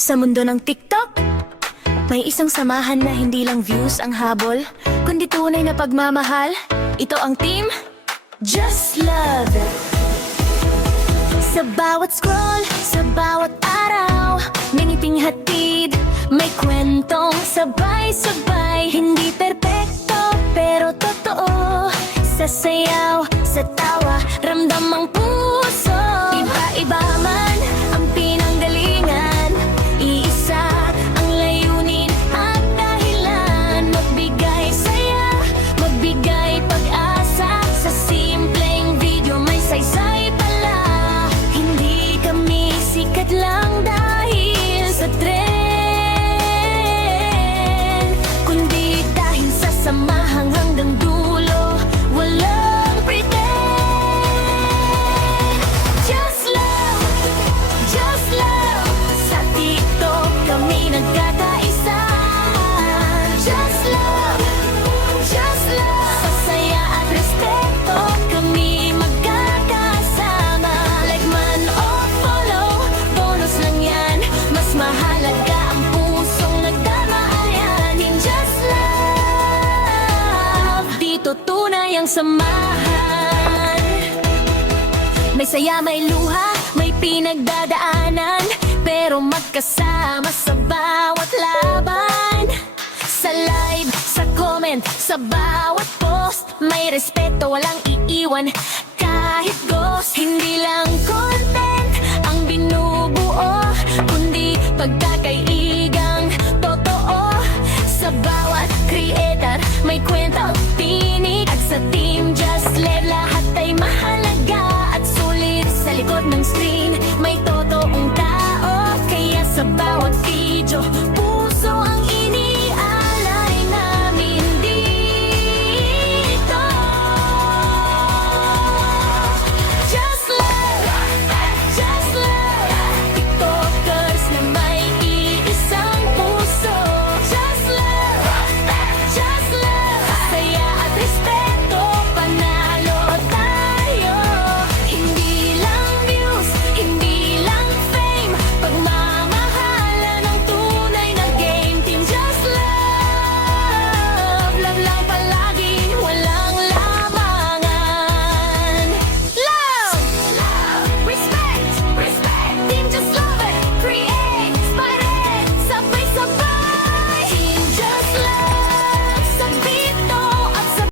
Sa mundo ng TikTok, may isang samahan na hindi lang views ang habol, kundi tunay na pagmamahal. Ito ang team Just Love It. Sa bawat scroll, sa bawat araw, may ngiting hatid, may kwentong sabay-sabay. Hindi perpekto, pero totoo. Sa sayaw, sa tawa, ramdam ang puso. Iba-iba man ang pinanggalingan, iisa ang layunin at dahilan. Magbigay saya, magbigay pag-asa. Sa simpleng video may saysay pala. Hindi kami sikat lang dahil sa trend, kundi dahil sa samahang hanggang dulo. Walang pretend. Just love, just love. Sa TikTok kami nagkakaisa. Just love, just love. Sa saya at respeto kami magkakasama. Like man o follow, bonus lang yan. Mas mahalaga ang pusong nagdamaayan. In Just Love, dito tunay ang samahan. May saya, may luha, may pinagdadaanan, pero magkasama sa bawat laban. Sa live, sa comment, sa bawat post, may respeto, walang iiwan kahit ghost. Hindi lang content ang binubuo, kundi pagkakaibigang totoo. Sa bawat creator, may kwentang tinig. At sa team Just Live, lahat ay mahalaga at sulit. Sa likod ng screen, may totoong tao. Kaya sa bawat video,